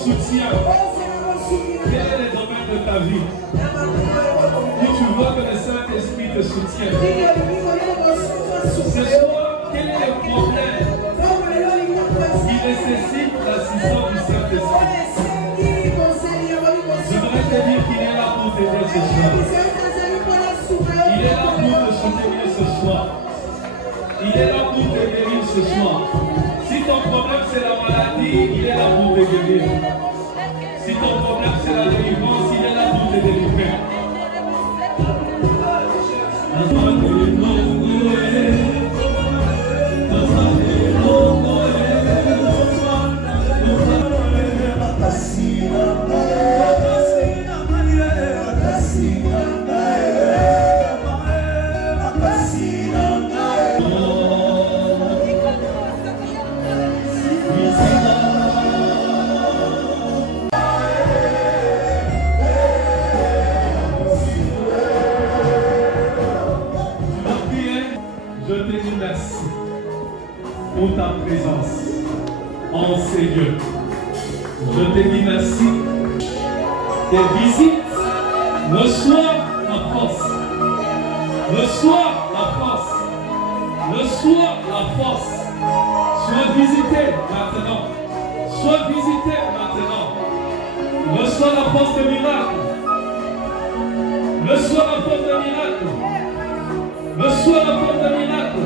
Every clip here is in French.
soutien. Quel est le domaine de ta vie où tu vois que le Saint-Esprit te soutient? Ce soir, quel est le problème qui nécessite l'assistance du Saint-Esprit? Je voudrais te dire qu'il est là pour t'aider ce soir. Il est là pour te soutenir ce soir. Il est là pour te guérir ce soir. Si ton problème c'est la maladie, il est là pour te guérir. Si ton problème c'est la délivrance, il est là pour te délivrer. Pour ta présence en ces lieux. Je te dis merci. Tes visites, reçois la force. Reçois la force. Reçois la force. Sois visité maintenant. Sois visité maintenant. Reçois la force de miracle. Reçois la force de miracle. Reçois la force de miracle.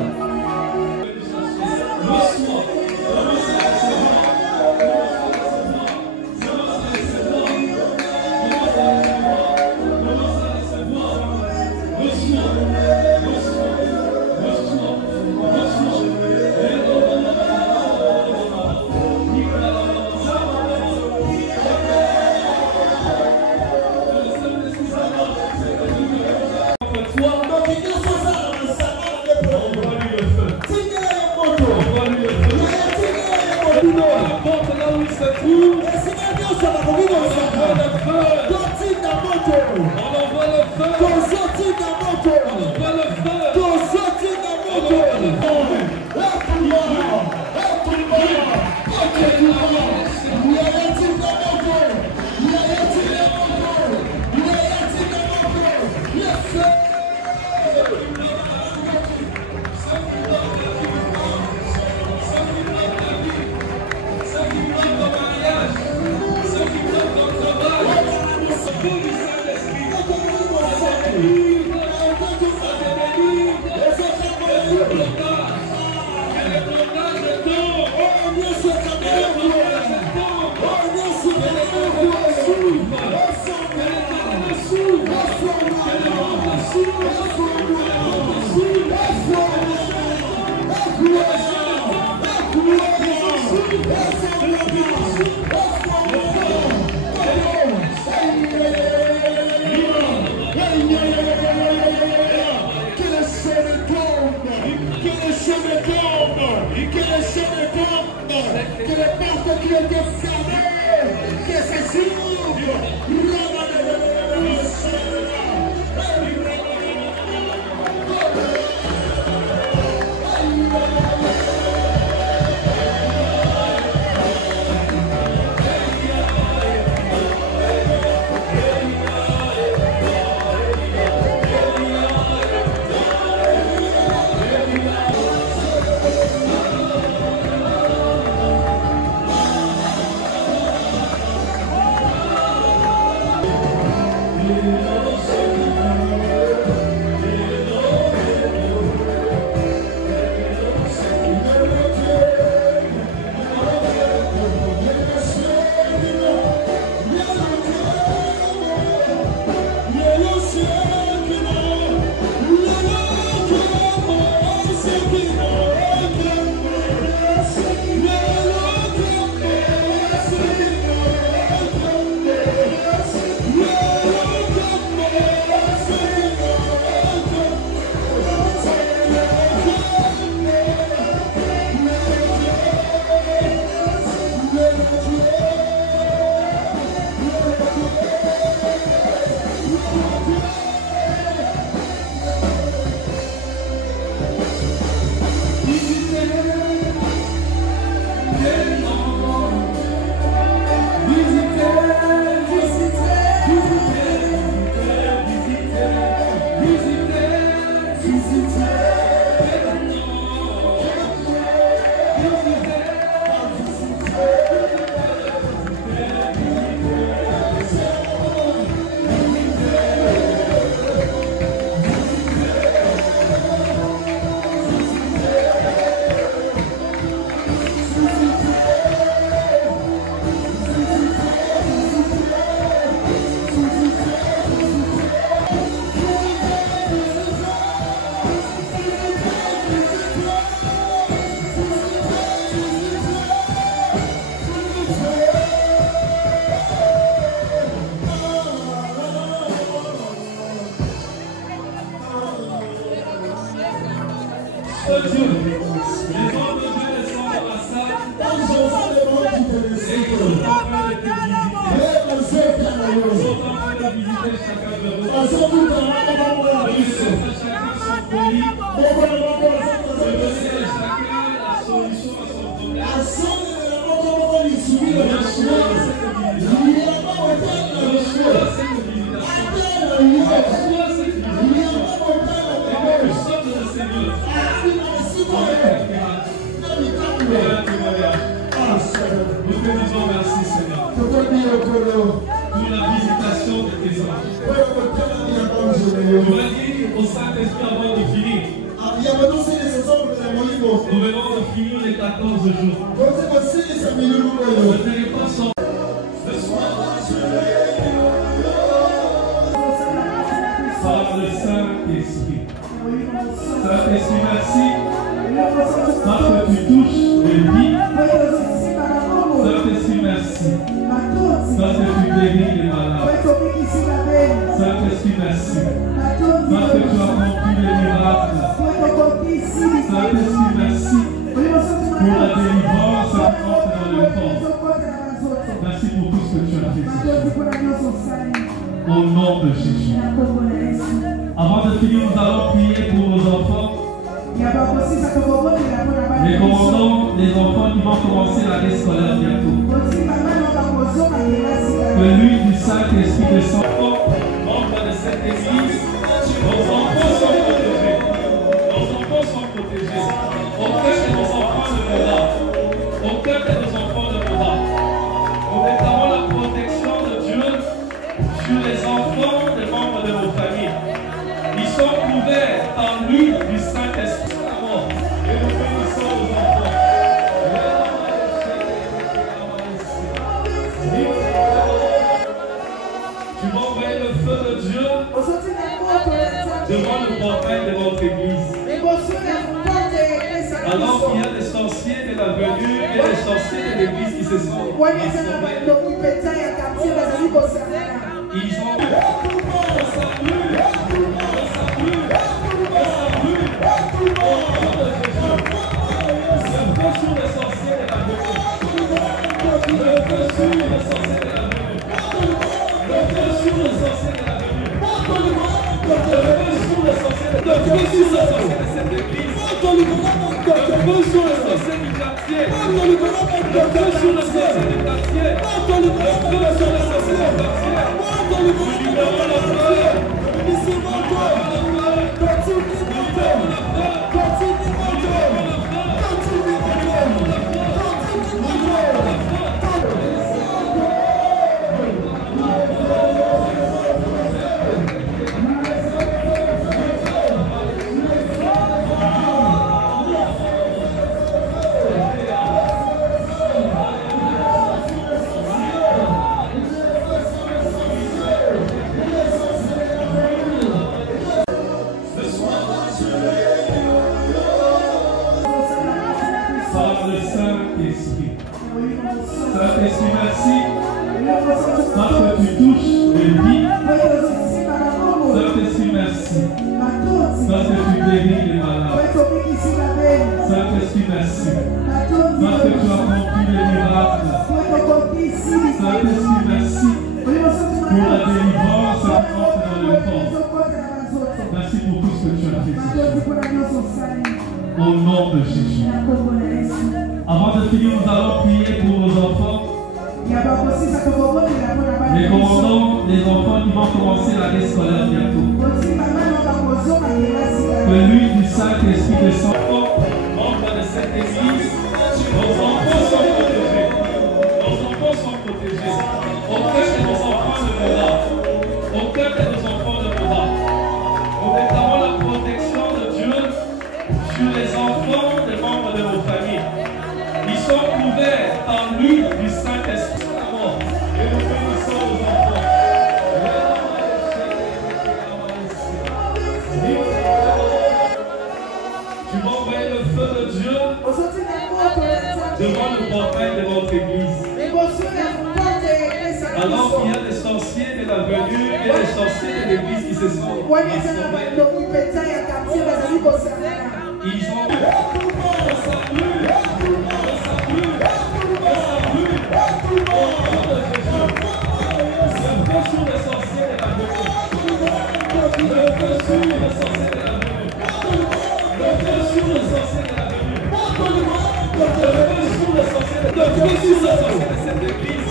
de Dieu. Les anges de Dieu descendent dans la salle. Et ils sont en train de te visiter. Ils sont en train de visiter chacun de vous. Ils sont chacun son colis. Chacun la solution à son problème. Nous te disons merci, Seigneur, pour la visitation de tes anges. Tu m'as dit au Saint-Esprit avant de finir. Nous venons de finir les 14 jours. Le téléphone sort. Ce soir, par le Saint-Esprit. Saint-Esprit, merci. Parce que tu touches les vies. Saint-Esprit, merci. Parce que tu guéris les malades. Saint-Esprit, merci. Parce que tu as accompli les miracles. Saint-Esprit, merci pour la délivrance dans le corps. Merci pour tout ce que tu as fait. Au nom de Jésus. Avant de finir, nous allons prier pour nos enfants. Les commandants, les enfants qui vont commencer l'année scolaire bientôt. Que l'huile du Saint-Esprit descend. Membre de cette église, nos enfants sont protégés. Nos enfants sont protégés. Aucun de nos enfants ne mourra. Aucun de nos enfants ne mourra. Nous déclarons la protection de Dieu sur les enfants des membres de nos familles. Ils sont couverts par l'huile du Saint-Esprit. Et nous bénissons aux enfants. Tu vas envoyer le feu de Dieu devant le portail de votre église. Alors qu'il y a des sorciers de la venue et des sorciers de l'église qui se sont rassemblés. Ils ont sur les sorciers de la venue. Le feu sur les sorciers de la venue. Le feu sur les sorciers de la venue. Le feu sur les sorciers de cette église. Le feu sur les sorciers du quartier. Le feu sur les sorciers du quartier. Le feu sur les sorciers du quartier. Nous libérons la fleur. Nous libérons la fleur. Saint-Esprit, merci. Parce que tu touches les vies. Saint-Esprit, merci. Parce que tu guéris les malades. Saint-Esprit, merci. Parce que tu as accompli les miracles. Saint-Esprit, merci pour la délivrance dans le corps. Merci pour tout ce que tu as fait. Au nom de Jésus. Avant de finir, nous allons prier pour nos enfants. Les commandants, les enfants qui vont commencer l'année scolaire bientôt. Que l'huile du Saint-Esprit descend. Membre de cette église, nos enfants sont protégés. Nos enfants sont protégés. Aucun de nos enfants ne mourra. Aucun de nos enfants ne mourra. Nous déclarons la protection de Dieu sur les enfants des membres de nos familles. Ils sont couverts par l'huile du Saint-Esprit. Et nous bénissons aux enfants. Tu vas envoyer le feu de Dieu devant le portail de votre église. Alors qu'il y a des sorciers de la venue et des sorciers de l'église qui se sont rassemblés. Ils ont vu. Ça brûle. Ça brûle. Ça brûle. Au nom de Jésus. Le feu sur les sorciers de la venue. Le feu sur les sorciers de la venue. Le feu sur les sorciers de la venue. Le feu sur les sorciers de cette église.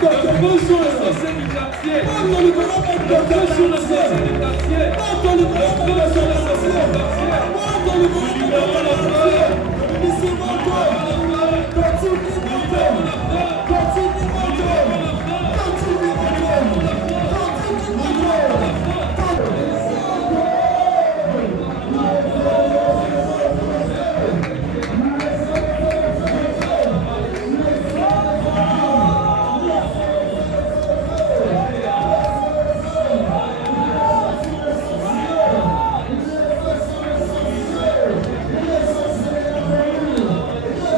Le feu sur les sorciers du quartier. Le feu sur les sorciers du quartier. Le feu sur les sorciers du quartier. Nous libérons le feu. Nous libérons le feu.